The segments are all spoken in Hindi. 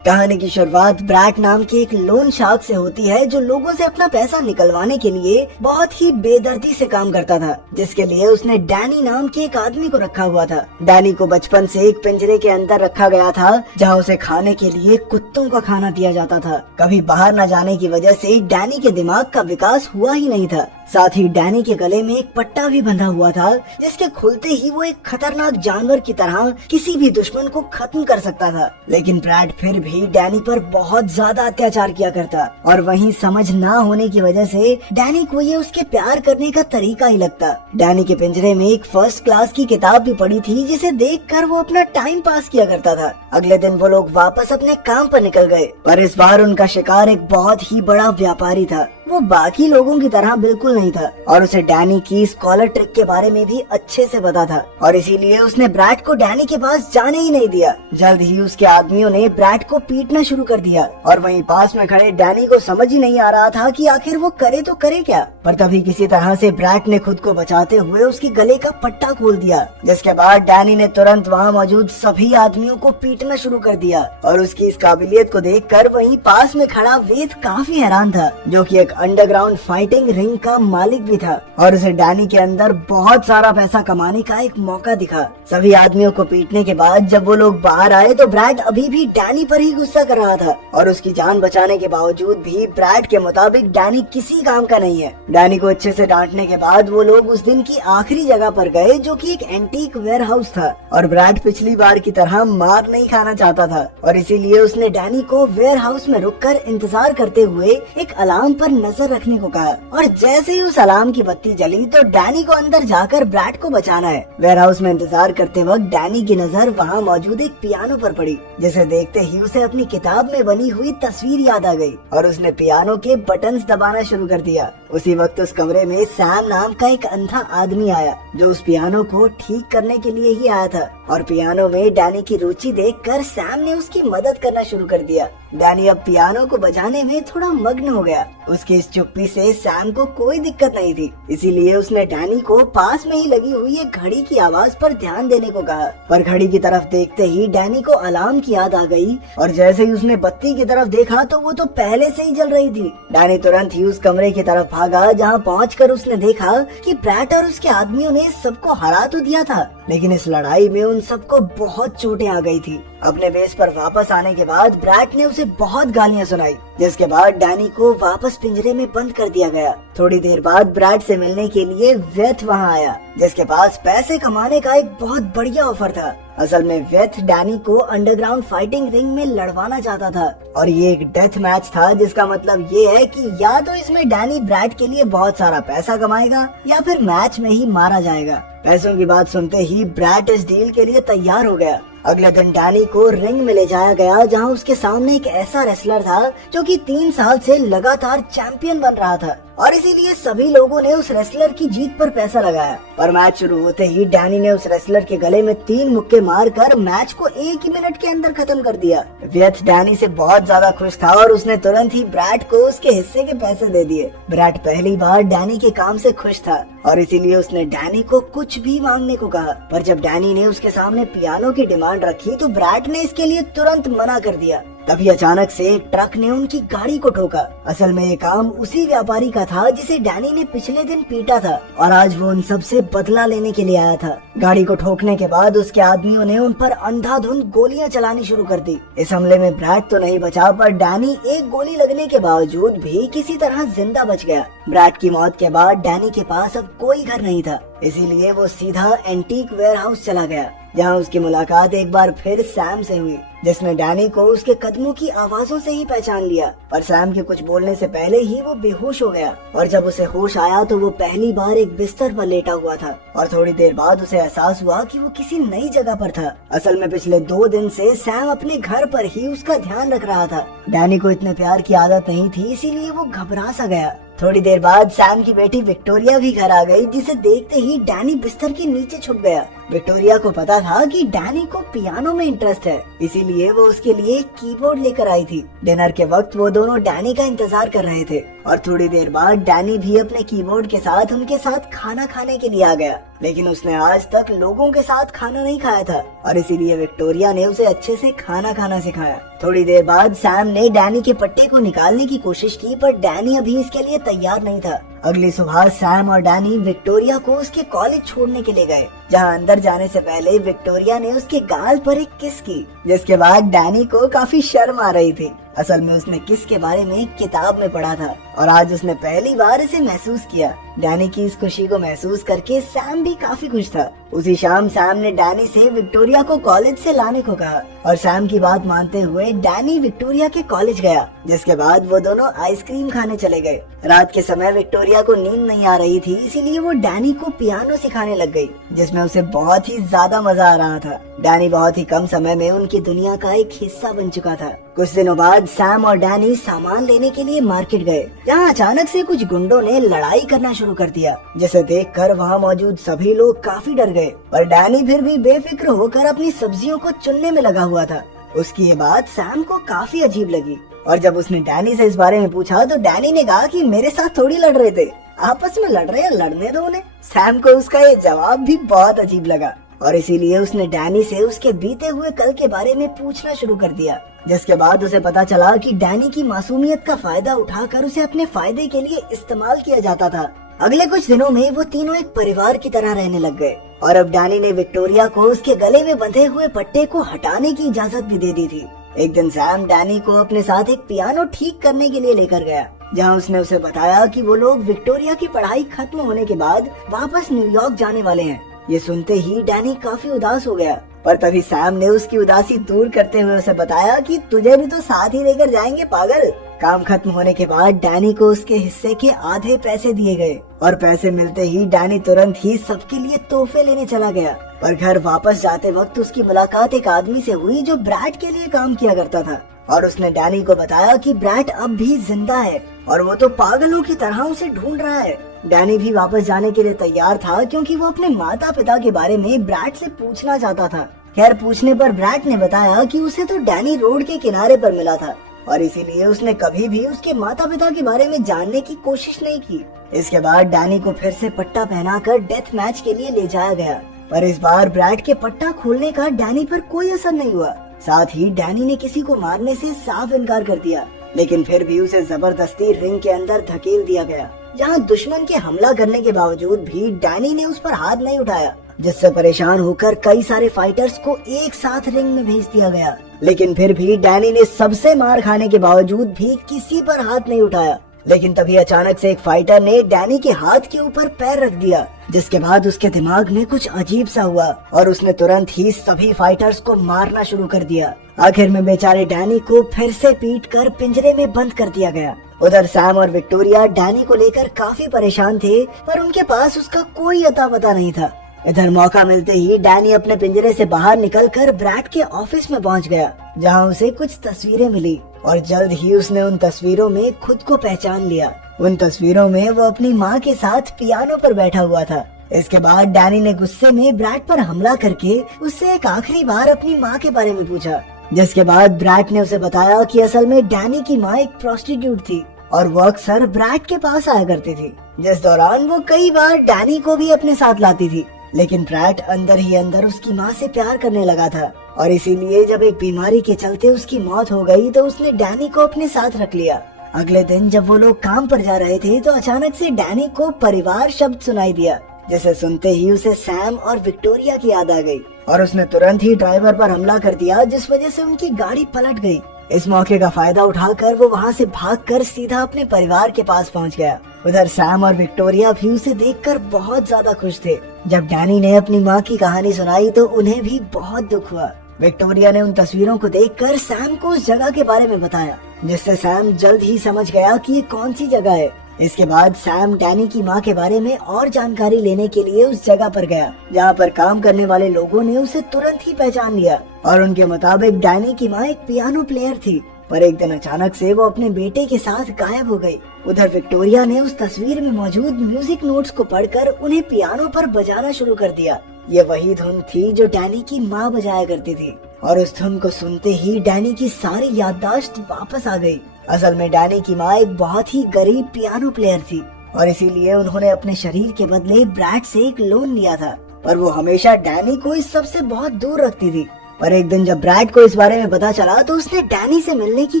कहानी की शुरुआत ब्रैट नाम के एक लोन शार्क से होती है जो लोगों से अपना पैसा निकलवाने के लिए बहुत ही बेदर्दी से काम करता था, जिसके लिए उसने डैनी नाम के एक आदमी को रखा हुआ था। डैनी को बचपन से एक पिंजरे के अंदर रखा गया था जहां उसे खाने के लिए कुत्तों का खाना दिया जाता था। कभी बाहर न जाने की वजह से डैनी के दिमाग का विकास हुआ ही नहीं था। साथ ही डैनी के गले में एक पट्टा भी बंधा हुआ था जिसके खुलते ही वो एक खतरनाक जानवर की तरह किसी भी दुश्मन को खत्म कर सकता था। लेकिन ब्रैड फिर भी डैनी पर बहुत ज्यादा अत्याचार किया करता और वहीं समझ ना होने की वजह से डैनी को ये उसके प्यार करने का तरीका ही लगता। डैनी के पिंजरे में एक फर्स्ट क्लास की किताब भी पड़ी थी जिसे देखकर वो अपना टाइम पास किया करता था। अगले दिन वो लोग वापस अपने काम पर निकल गए, पर इस बार उनका शिकार एक बहुत ही बड़ा व्यापारी था। वो बाकी लोगों की तरह बिल्कुल नहीं था और उसे डैनी की स्कॉलर ट्रिक के बारे में भी अच्छे से पता था और इसीलिए उसने ब्रैड को डैनी के पास जाने ही नहीं दिया। जल्द ही उसके आदमियों ने ब्रैड को पीटना शुरू कर दिया और वहीं पास में खड़े डैनी को समझ ही नहीं आ रहा था कि आखिर वो करे तो करे क्या। पर तभी किसी तरह से ब्रैड ने खुद को बचाते हुए उसके गले का पट्टा खोल दिया, जिसके बाद डैनी ने तुरंत वहाँ मौजूद सभी आदमियों को पीटना शुरू कर दिया और उसकी इस काबिलियत को देखकर वहीं पास में खड़ा वेद काफी हैरान था, जो कि एक अंडरग्राउंड फाइटिंग रिंग का मालिक भी था और उसे डैनी के अंदर बहुत सारा पैसा कमाने का एक मौका दिखा। सभी आदमियों को पीटने के बाद जब वो लोग बाहर आए तो ब्रैड अभी भी डैनी पर ही गुस्सा कर रहा था और उसकी जान बचाने के बावजूद भी ब्रैड के मुताबिक डैनी किसी काम का नहीं है। डैनी को अच्छे से डांटने के बाद वो लोग उस दिन की आखिरी जगह पर गए जो कि एक एंटीक वेयर हाउस था और ब्रैड पिछली बार की तरह मार नहीं खाना चाहता था और इसीलिए उसने डैनी को वेयर हाउस में रुककर इंतजार करते हुए एक अलार्म पर नजर रखने को कहा और जैसे ही उस अलार्म की बत्ती जली तो डैनी को अंदर जाकर ब्रैड को बचाना है। वेयर हाउस में इंतजार करते वक्त डैनी की नजर वहाँ मौजूद एक पियानो पर पड़ी, जिसे देखते ही उसे अपनी किताब में बनी हुई तस्वीर याद आ गई और उसने पियानो के बटन्स दबाना शुरू कर दिया। उसी वक्त उस कमरे में सैम नाम का एक अंधा आदमी आया जो उस पियानो को ठीक करने के लिए ही आया था और पियानो में डैनी की रुचि देखकर सैम ने उसकी मदद करना शुरू कर दिया। डैनी अब पियानो को बजाने में थोड़ा मग्न हो गया। उसकी इस चुप्पी से सैम को कोई दिक्कत नहीं थी, इसीलिए उसने डैनी को पास में ही लगी हुई एक घड़ी की आवाज पर ध्यान देने को कहा। पर घड़ी की तरफ देखते ही डैनी को अलार्म की याद आ गई और जैसे ही उसने बत्ती की तरफ देखा तो वो तो पहले से ही जल रही थी। डैनी तुरंत ही उस कमरे की तरफ भागा जहाँ पहुंचकर उसने देखा कि ब्रैड और उसके आदमियों ने सबको हरा तो दिया था, लेकिन इस लड़ाई में उन सबको बहुत चोटें आ गई थी। अपने बेस पर वापस आने के बाद ब्रैड ने उसे बहुत गालियां सुनाई, जिसके बाद डैनी को वापस पिंजरे में बंद कर दिया गया। थोड़ी देर बाद ब्रैड से मिलने के लिए वेथ वहां आया, जिसके पास पैसे कमाने का एक बहुत बढ़िया ऑफर था। असल में वेथ डैनी को अंडरग्राउंड फाइटिंग रिंग में लड़वाना चाहता था और ये एक डेथ मैच था, जिसका मतलब ये है कि या तो इसमें डैनी ब्रैड के लिए बहुत सारा पैसा कमाएगा या फिर मैच में ही मारा जाएगा। पैसों की बात सुनते ही ब्रैड इस डील के लिए तैयार हो गया। अगले दिन डैनी को रिंग में ले जाया गया जहां उसके सामने एक ऐसा रेसलर था जो कि 3 साल से लगातार चैंपियन बन रहा था और इसीलिए सभी लोगों ने उस रेसलर की जीत पर पैसा लगाया। पर मैच शुरू होते ही डैनी ने उस रेसलर के गले में 3 मुक्के मारकर मैच को 1 ही मिनट के अंदर खत्म कर दिया। वेथ डैनी से बहुत ज्यादा खुश था और उसने तुरंत ही ब्रैड को उसके हिस्से के पैसे दे दिए। ब्रैड पहली बार डैनी के काम से खुश था और इसीलिए उसने डैनी को कुछ भी मांगने को कहा, पर जब डैनी ने उसके सामने पियानो की डिमांड रखी तो ब्रैड ने इसके लिए तुरंत मना कर दिया। तभी अचानक से एक ट्रक ने उनकी गाड़ी को ठोका। असल में ये काम उसी व्यापारी का था जिसे डैनी ने पिछले दिन पीटा था और आज वो उन सब से बदला लेने के लिए आया था। गाड़ी को ठोकने के बाद उसके आदमियों ने उन पर अंधाधुंध गोलियां चलानी शुरू कर दी। इस हमले में ब्रैड तो नहीं बचा, पर डैनी एक गोली लगने के बावजूद भी किसी तरह जिंदा बच गया। ब्रैड की मौत के बाद डैनी के पास अब कोई घर नहीं था, इसीलिए वो सीधा एंटीक वेयर हाउस चला गया जहाँ उसकी मुलाकात एक बार फिर सैम से हुई, जिसने डैनी को उसके कदमों की आवाजों से ही पहचान लिया। पर सैम के कुछ बोलने से पहले ही वो बेहोश हो गया और जब उसे होश आया तो वो पहली बार एक बिस्तर पर लेटा हुआ था और थोड़ी देर बाद उसे एहसास हुआ कि वो किसी नई जगह पर था। असल में पिछले 2 दिन से सैम अपने घर पर ही उसका ध्यान रख रहा था। डैनी को इतने प्यार की आदत नहीं थी, इसीलिए वो घबरा सा गया। थोड़ी देर बाद सैम की बेटी विक्टोरिया भी घर आ गई, जिसे देखते ही डैनी बिस्तर के नीचे छुप गया। विक्टोरिया को पता था कि डैनी को पियानो में इंटरेस्ट है, इसीलिए वो उसके लिए एक कीबोर्ड लेकर आई थी। डिनर के वक्त वो दोनों डैनी का इंतजार कर रहे थे और थोड़ी देर बाद डैनी भी अपने कीबोर्ड के साथ उनके साथ खाना खाने के लिए आ गया। लेकिन उसने आज तक लोगों के साथ खाना नहीं खाया था और इसीलिए विक्टोरिया ने उसे अच्छे से खाना खाना सिखाया। थोड़ी देर बाद सैम ने डैनी के पट्टे को निकालने की कोशिश की, पर डैनी अभी इसके लिए तैयार नहीं था। अगली सुबह सैम और डैनी विक्टोरिया को उसके कॉलेज छोड़ने के लिए गए, जहां अंदर जाने से पहले विक्टोरिया ने उसके गाल पर एक किस की, जिसके बाद डैनी को काफी शर्म आ रही थी। असल में उसने किस के बारे में एक किताब में पढ़ा था और आज उसने पहली बार इसे महसूस किया। डैनी की इस खुशी को महसूस करके सैम भी काफी खुश था। उसी शाम सैम ने डैनी से विक्टोरिया को कॉलेज से लाने को कहा और सैम की बात मानते हुए डैनी विक्टोरिया के कॉलेज गया, जिसके बाद वो दोनों आइसक्रीम खाने चले गए। रात के समय विक्टोरिया को नींद नहीं आ रही थी, इसीलिए वो डैनी को पियानो सिखाने लग गई, जिसमें उसे बहुत ही ज्यादा मजा आ रहा था। डैनी बहुत ही कम समय में उनकी दुनिया का एक हिस्सा बन चुका था। कुछ दिनों बाद सैम और डैनी सामान लेने के लिए मार्केट गए, जहाँ अचानक से कुछ गुंडों ने लड़ाई करना शुरू कर दिया, जिसे देखकर वहाँ मौजूद सभी लोग काफी डर गए। पर डैनी फिर भी बेफिक्र होकर अपनी सब्जियों को चुनने में लगा हुआ था। उसकी ये बात सैम को काफी अजीब लगी और जब उसने डैनी से इस बारे में पूछा तो डैनी ने कहा कि मेरे साथ थोड़ी लड़ रहे थे, आपस में लड़ रहे हैं, लड़ने दो उन्हें। सैम को उसका ये जवाब भी बहुत अजीब लगा और इसीलिए उसने डैनी से उसके बीते हुए कल के बारे में पूछना शुरू कर दिया, जिसके बाद उसे पता चला कि डैनी की मासूमियत का फायदा उठाकर उसे अपने फायदे के लिए इस्तेमाल किया जाता था। अगले कुछ दिनों में वो तीनों एक परिवार की तरह रहने लग गए और अब डैनी ने विक्टोरिया को उसके गले में बंधे हुए पट्टे को हटाने की इजाजत भी दे दी थी। एक दिन सैम डैनी को अपने साथ एक पियानो ठीक करने के लिए लेकर गया, जहां उसने उसे बताया कि वो लोग विक्टोरिया की पढ़ाई खत्म होने के बाद वापस न्यूयॉर्क जाने वाले हैं। ये सुनते ही डैनी काफी उदास हो गया, पर तभी सैम ने उसकी उदासी दूर करते हुए उसे बताया कि तुझे भी तो साथ ही लेकर जाएंगे पागल। काम खत्म होने के बाद डैनी को उसके हिस्से के आधे पैसे दिए गए और पैसे मिलते ही डैनी तुरंत ही सबके लिए तोहफे लेने चला गया। पर घर वापस जाते वक्त उसकी मुलाकात एक आदमी से हुई जो ब्रैड के लिए काम किया करता था और उसने डैनी को बताया कि ब्रैड अब भी जिंदा है और वो तो पागलों की तरह उसे ढूंढ रहा है। डैनी भी वापस जाने के लिए तैयार था, क्योंकि वो अपने माता पिता के बारे में ब्रैड से पूछना चाहता था। खैर पूछने पर ब्रैड ने बताया कि उसे तो डैनी रोड के किनारे पर मिला था और इसीलिए उसने कभी भी उसके माता पिता के बारे में जानने की कोशिश नहीं की। इसके बाद डैनी को फिर से पट्टा पहनाकर डेथ मैच के लिए ले जाया गया, पर इस बार ब्रैड के पट्टा खोलने का डैनी पर कोई असर नहीं हुआ। साथ ही डैनी ने किसी को मारने से साफ इनकार कर दिया, लेकिन फिर भी उसे जबरदस्ती रिंग के अंदर धकेल दिया गया, जहां दुश्मन के हमला करने के बावजूद भी डैनी ने उस पर हाथ नहीं उठाया, जिससे परेशान होकर कई सारे फाइटर्स को एक साथ रिंग में भेज दिया गया। लेकिन फिर भी डैनी ने सबसे मार खाने के बावजूद भी किसी पर हाथ नहीं उठाया। लेकिन तभी अचानक से एक फाइटर ने डैनी के हाथ के ऊपर पैर रख दिया, जिसके बाद उसके दिमाग में कुछ अजीब सा हुआ और उसने तुरंत ही सभी फाइटर्स को मारना शुरू कर दिया। आखिर में बेचारे डैनी को फिर से पीटकर पिंजरे में बंद कर दिया गया। उधर सैम और विक्टोरिया डैनी को लेकर काफी परेशान थे, पर उनके पास उसका कोई अता पता नहीं था। इधर मौका मिलते ही डैनी अपने पिंजरे से बाहर निकलकर ब्रैड के ऑफिस में पहुंच गया, जहां उसे कुछ तस्वीरें मिली और जल्द ही उसने उन तस्वीरों में खुद को पहचान लिया। उन तस्वीरों में वो अपनी माँ के साथ पियानो पर बैठा हुआ था। इसके बाद डैनी ने गुस्से में ब्रैड पर हमला करके उससे एक आखिरी बार अपनी माँ के बारे में पूछा, जिसके बाद ब्रैड ने उसे बताया कि असल में डैनी की माँ एक प्रोस्टिट्यूट थी और वो अक्सर ब्रैड के पास आया करती थी, जिस दौरान वो कई बार डैनी को भी अपने साथ लाती थी। लेकिन ब्रैड अंदर ही अंदर उसकी माँ से प्यार करने लगा था और इसीलिए जब एक बीमारी के चलते उसकी मौत हो गई तो उसने डैनी को अपने साथ रख लिया। अगले दिन जब वो लोग काम पर जा रहे थे तो अचानक से डैनी को परिवार शब्द सुनाई दिया, जिसे सुनते ही उसे सैम और विक्टोरिया की याद आ गई और उसने तुरंत ही ड्राइवर पर हमला कर दिया, जिस वजह से उनकी गाड़ी पलट गई। इस मौके का फायदा उठाकर वो वहाँ से भागकर सीधा अपने परिवार के पास पहुँच गया। उधर सैम और विक्टोरिया भी उसे देखकर बहुत ज्यादा खुश थे। जब डैनी ने अपनी माँ की कहानी सुनाई तो उन्हें भी बहुत दुख हुआ। विक्टोरिया ने उन तस्वीरों को देखकर सैम को उस जगह के बारे में बताया, जिससे सैम जल्द ही समझ गया कि ये कौन सी जगह है। इसके बाद सैम डैनी की माँ के बारे में और जानकारी लेने के लिए उस जगह पर गया, जहाँ पर काम करने वाले लोगों ने उसे तुरंत ही पहचान लिया और उनके मुताबिक डैनी की माँ एक पियानो प्लेयर थी। पर एक दिन अचानक से वो अपने बेटे के साथ गायब हो गई। उधर विक्टोरिया ने उस तस्वीर में मौजूद म्यूजिक नोट्स को पढ़कर उन्हें पियानो पर बजाना शुरू कर दिया ये वही धुन थी जो डैनी की माँ बजाया करती थी, और उस धुन को सुनते ही डैनी की सारी याददाश्त वापस आ गई। असल में डैनी की माँ एक बहुत ही गरीब पियानो प्लेयर थी, और इसीलिए उन्होंने अपने शरीर के बदले ब्रैड से एक लोन लिया था, पर वो हमेशा डैनी को इस सब से बहुत दूर रखती थी। पर एक दिन जब ब्रैड को इस बारे में पता चला तो उसने डैनी से मिलने की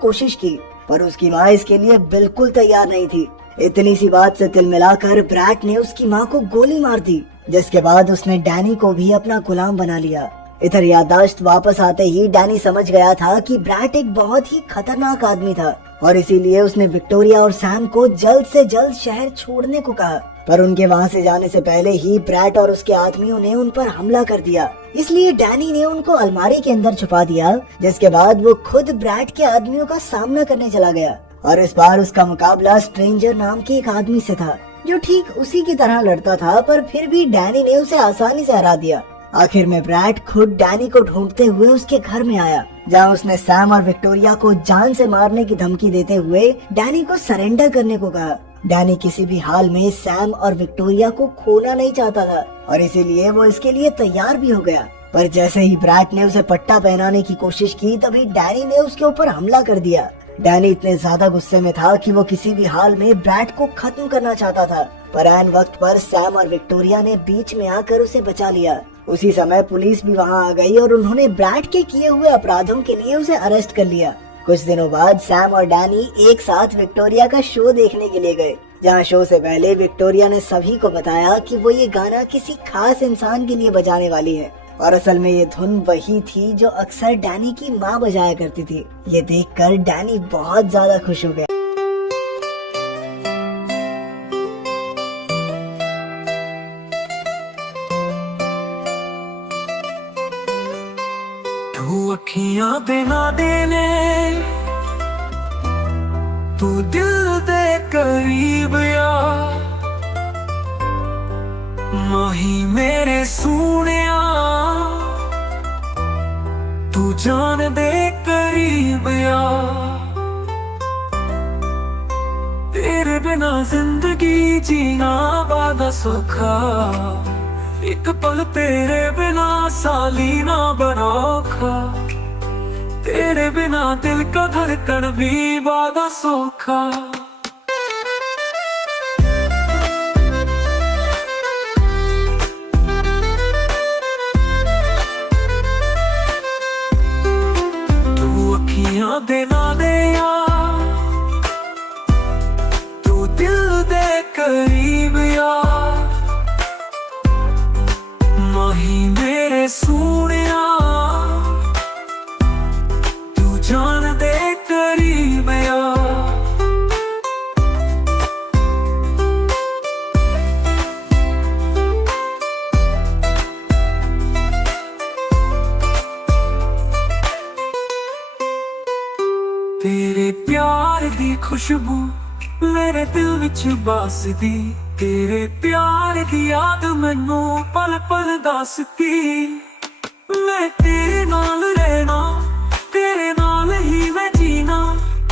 कोशिश की, पर उसकी माँ इसके लिए बिल्कुल तैयार नहीं थी। इतनी सी बात से तिल मिलाकर ब्रैड ने उसकी माँ को गोली मार दी, जिसके बाद उसने डैनी को भी अपना गुलाम बना लिया। इधर याददाश्त वापस आते ही डैनी समझ गया था कि ब्रैड एक बहुत ही खतरनाक आदमी था, और इसीलिए उसने विक्टोरिया और सैम को जल्द से जल्द शहर छोड़ने को कहा। पर उनके वहाँ से जाने से पहले ही ब्रैड और उसके आदमियों ने उन पर हमला कर दिया, इसलिए डैनी ने उनको अलमारी के अंदर छुपा दिया, जिसके बाद वो खुद ब्रैड के आदमियों का सामना करने चला गया। और इस बार उसका मुकाबला स्ट्रेंजर नाम के एक आदमी से था, जो ठीक उसी की तरह लड़ता था, पर फिर भी डैनी ने उसे आसानी से हरा दिया। आखिर में ब्रैड खुद डैनी को ढूंढते हुए उसके घर में आया, जहाँ उसने सैम और विक्टोरिया को जान से मारने की धमकी देते हुए डैनी को सरेंडर करने को कहा। डैनी किसी भी हाल में सैम और विक्टोरिया को खोना नहीं चाहता था, और इसीलिए वो इसके लिए तैयार भी हो गया। पर जैसे ही ब्रैड ने उसे पट्टा पहनाने की कोशिश की, तभी डैनी ने उसके ऊपर हमला कर दिया। डैनी इतने ज्यादा गुस्से में था कि वो किसी भी हाल में ब्रैड को खत्म करना चाहता था, पर ऐन वक्त पर सैम और विक्टोरिया ने बीच में आकर उसे बचा लिया। उसी समय पुलिस भी वहां आ गई और उन्होंने ब्रैड के किए हुए अपराधों के लिए उसे अरेस्ट कर लिया। कुछ दिनों बाद सैम और डैनी एक साथ विक्टोरिया का शो देखने के लिए गए, जहां शो से पहले विक्टोरिया ने सभी को बताया कि वो ये गाना किसी खास इंसान के लिए बजाने वाली है, और असल में ये धुन वही थी जो अक्सर डैनी की माँ बजाया करती थी। ये देखकर डैनी बहुत ज्यादा खुश हो गया। तू अखियां दे ना देने, तू दिल दे करीब या माही मेरे सोनिया, तू जान दे करीब या। तेरे बिना जिंदगी जीना बड़ा सौखा, एक पल तेरे बिना साली ना बनोखा, तेरे बिना दिल का धड़कन भी बड़ा सौखा। तू अखियां दे ना दे यार, तू दिल दे करीब यार, माही मेरे सोनिया, तू जान दे करीब यार। तेरे प्यार दी खुशबू मेरे दिल विच बसदी, तेरे प्यार दी याद मैनू पल पल दसदी। मैं तेरे नाल रहना, तेरे नाल ही मैं जीना,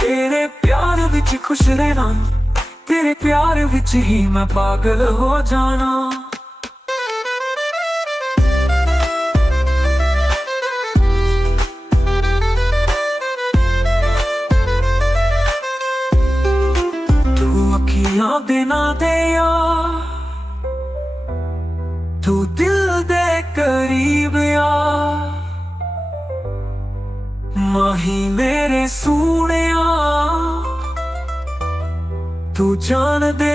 तेरे प्यार विच खुश रहना, तेरे प्यार विच ही मैं पागल हो जाना। दे ना दे यार, तू दिल दे करीब यार, माही मेरे सोनिया, तू जान दे